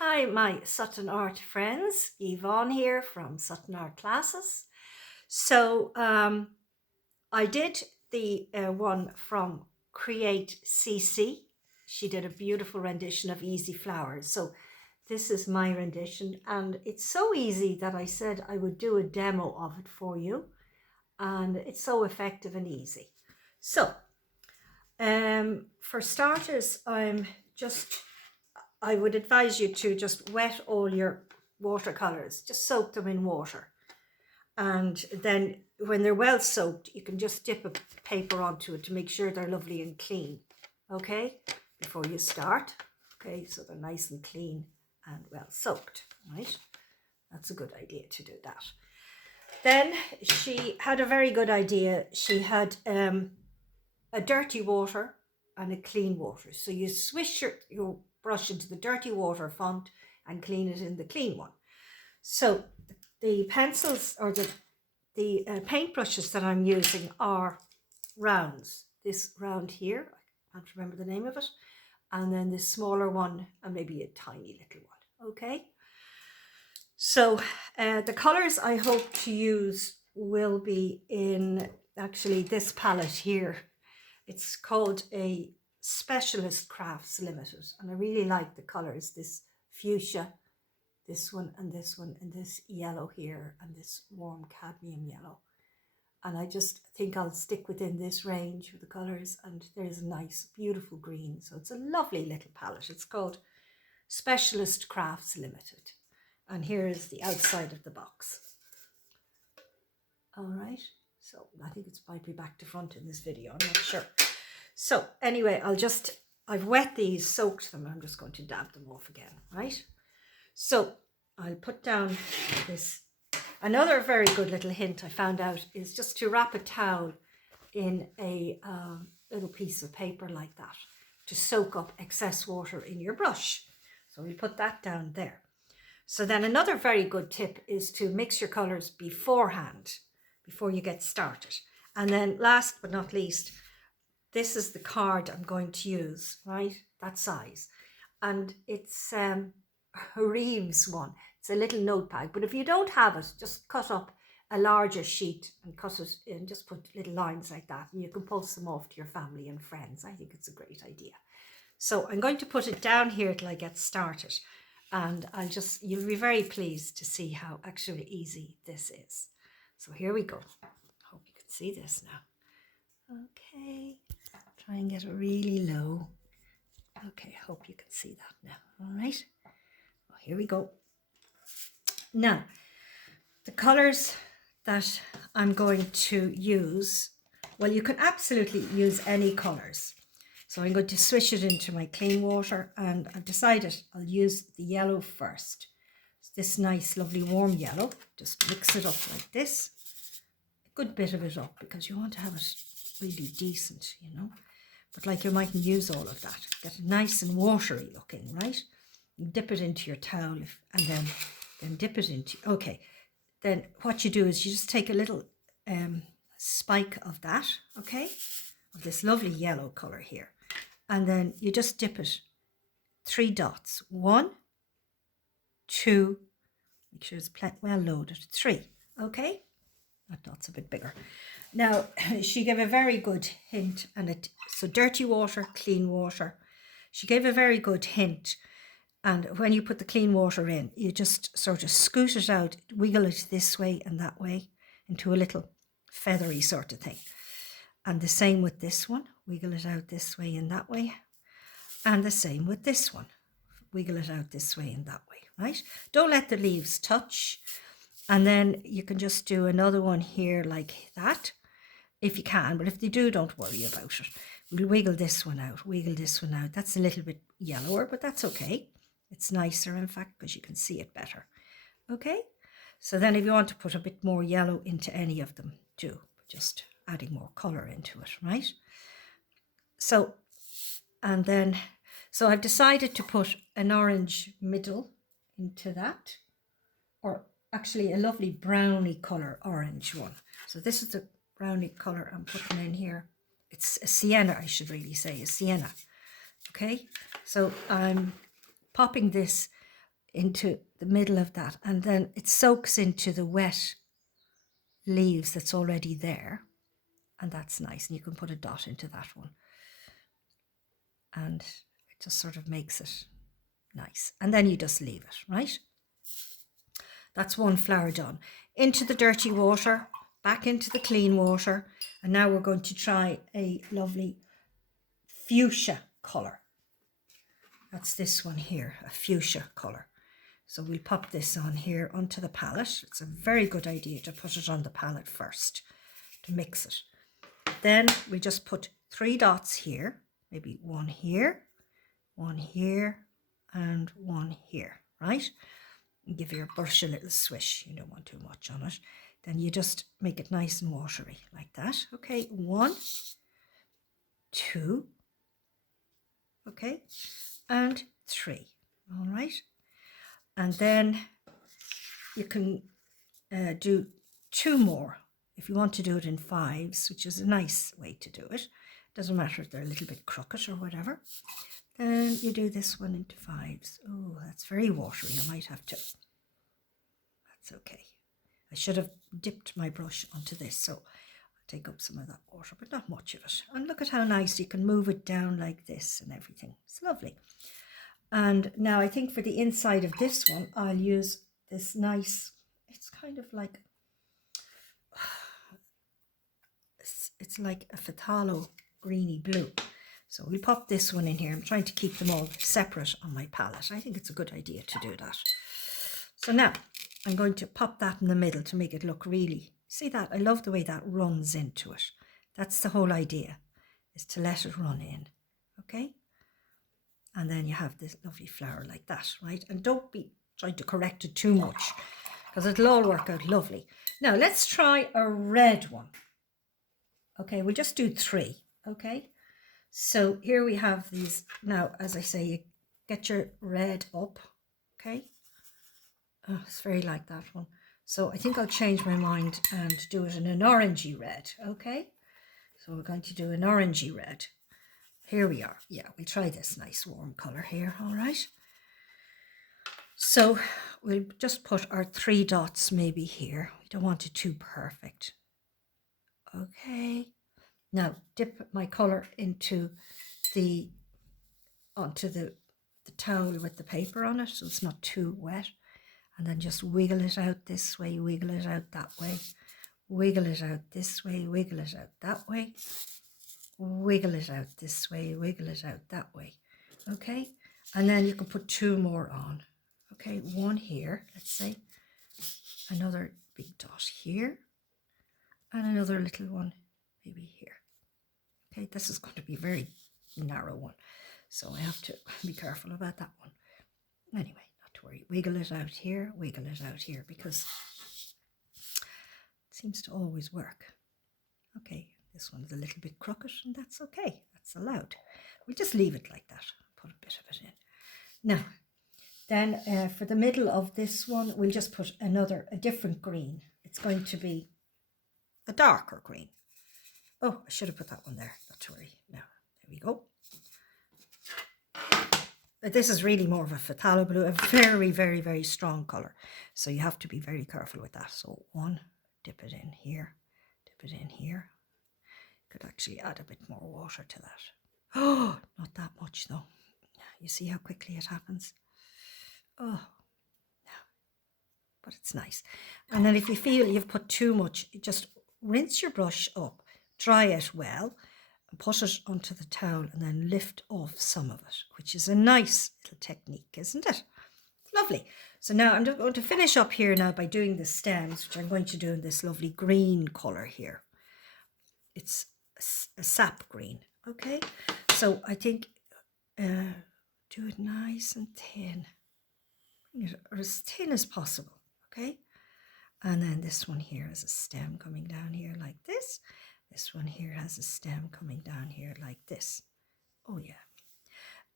Hi, my Sutton Art friends. Yvonne here from Sutton Art Classes. So I did the one from Create CC. She did a beautiful rendition of Easy Flowers. So this is my rendition, and it's so easy that I said I would do a demo of it for you, and it's so effective and easy. So for starters, I would advise you to just wet all your watercolors, just soak them in water. And then when they're well soaked, you can just dip a paper onto it to make sure they're lovely and clean, okay, before you start. Okay, so they're nice and clean and well soaked, right? That's a good idea to do that. Then she had a very good idea. She had a dirty water and a clean water. So you swish your brush into the dirty water font and clean it in the clean one. So the pencils or the paint brushes that I'm using are rounds. This round here, I can't remember the name of it, and then this smaller one and maybe a tiny little one. Okay. So the colors I hope to use will be in actually this palette here. It's called a Specialist Crafts Limited, and I really like the colors, this fuchsia, this one, and this yellow here, and this warm cadmium yellow. And I just think I'll stick within this range of the colors, and there's a nice, beautiful green. So it's a lovely little palette. It's called Specialist Crafts Limited. And here is the outside of the box. All right. So I think it's might be back to front in this video, I'm not sure. So anyway, I've wet these, soaked them. I'm just going to dab them off again, right? So I'll put down this. Another very good little hint I found out is just to wrap a towel in a little piece of paper like that to soak up excess water in your brush. So we'll put that down there. So then another very good tip is to mix your colors beforehand, before you get started. And then last but not least, this is the card I'm going to use, right? That size. And it's a Reeves one. It's a little notepad. But if you don't have it, just cut up a larger sheet and cut it in, just put little lines like that. And you can post them off to your family and friends. I think it's a great idea. So I'm going to put it down here till I get started. And you'll be very pleased to see how actually easy this is. So here we go. I hope you can see this now. Okay, try and get it really low. Okay, I hope you can see that now. All right, well, here we go. Now, the colors that I'm going to use, well, you can absolutely use any colors. So I'm going to swish it into my clean water, and I've decided I'll use the yellow first. It's this nice, lovely, warm yellow. Just mix it up like this. A good bit of it up because you want to have it really decent, you know. But like you mightn't use all of that. Get it nice and watery looking, right? You dip it into your towel and then dip it into, okay. Then what you do is you just take a little spike of that, okay, of this lovely yellow color here. And then you just dip it 3 dots. 1, 2, make sure it's well loaded. 3, okay? That dot's a bit bigger. Now, she gave a very good hint, so dirty water, clean water. She gave a very good hint. And when you put the clean water in, you just sort of scoot it out, wiggle it this way and that way into a little feathery sort of thing. And the same with this one, wiggle it out this way and that way. And the same with this one, wiggle it out this way and that way, right? Don't let the leaves touch. And then you can just do another one here like that, if you can. But if they do, don't worry about it. We'll wiggle this one out, wiggle this one out. That's a little bit yellower, but that's okay. It's nicer, in fact, because you can see it better. Okay? So then if you want to put a bit more yellow into any of them, do. Just adding more colour into it, right? So, and then, so I've decided to put an orange middle into that, or actually a lovely browny colour orange one. So this is the browny colour I'm putting in here. It's a sienna, I should really say, a sienna. Okay, so I'm popping this into the middle of that, and then it soaks into the wet leaves that's already there, and that's nice. And you can put a dot into that one, and it just sort of makes it nice. And then you just leave it, right? That's one flower done. Into the dirty water, back into the clean water, and now we're going to try a lovely fuchsia colour. That's this one here, a fuchsia colour. So we'll pop this on here onto the palette. It's a very good idea to put it on the palette first to mix it. Then we just put 3 dots here, maybe one here, and one here, right? And give your brush a little swish. You don't want too much on it. Then you just make it nice and watery like that. Okay, 1, 2, okay, and 3. All right. And then you can do 2 more if you want to do it in 5s, which is a nice way to do it. Doesn't matter if they're a little bit crooked or whatever. Then you do this one into 5s. Oh, that's very watery. I might have to. That's okay. I should have dipped my brush onto this, so I'll take up some of that water, but not much of it. And look at how nice you can move it down like this and everything. It's lovely. And now I think for the inside of this one, I'll use this nice, it's kind of like, it's like a phthalo greeny blue. So we'll pop this one in here. I'm trying to keep them all separate on my palette. I think it's a good idea to do that. So now I'm going to pop that in the middle to make it look really, see that? I love the way that runs into it. That's the whole idea, is to let it run in, okay? And then you have this lovely flower like that, right? And don't be trying to correct it too much, because it'll all work out lovely. Now let's try a red one. Okay, we'll just do 3, okay? So here we have these. Now, as I say, you get your red up, okay? Oh, it's very like that one. So I think I'll change my mind and do it in an orangey red, okay? So we're going to do an orangey red. Here we are. Yeah, we'll try this nice warm colour here, all right? So we'll just put our 3 dots maybe here. We don't want it too perfect. Okay. Now dip my colour into onto the towel with the paper on it, so it's not too wet. And then just wiggle it out this way, wiggle it out that way, wiggle it out this way, wiggle it out that way, wiggle it out this way, wiggle it out that way. Okay, and then you can put 2 more on. Okay, 1 here, let's say, another big dot here, and another little one maybe here. Okay, this is going to be a very narrow one, so I have to be careful about that one. Anyway, not to worry. Wiggle it out here, because it seems to always work. Okay, this one's a little bit crooked, and that's okay. That's allowed. We'll just leave it like that. Put a bit of it in. Now, then for the middle of this one, we'll just put a different green. It's going to be a darker green. Oh, I should have put that one there. Not to worry. Now, there we go. This is really more of a phthalo blue, a very, very, very strong colour. So you have to be very careful with that. So 1, dip it in here, dip it in here. Could actually add a bit more water to that. Oh, not that much though. You see how quickly it happens? Oh, no. But it's nice. And then if you feel you've put too much, just rinse your brush up, dry it well, and put it onto the towel and then lift off some of it, which is a nice little technique, isn't it? It's lovely. So now I'm just going to finish up here now by doing the stems, which I'm going to do in this lovely green colour here. It's a sap green, okay? So I think do it nice and thin, or as thin as possible, okay? And then this one here has a stem coming down here like this. This one here has a stem coming down here like this. Oh yeah.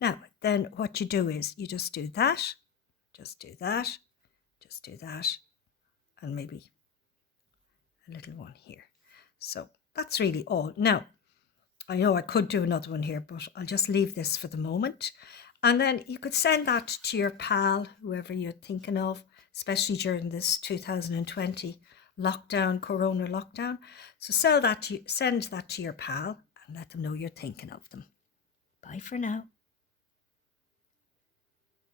Now, then what you do is you just do that, just do that, just do that, and maybe a little one here. So that's really all. Now, I know I could do another one here, but I'll just leave this for the moment. And then you could send that to your pal, whoever you're thinking of, especially during this 2020 lockdown, corona lockdown. So send that to your pal and let them know you're thinking of them. Bye for now.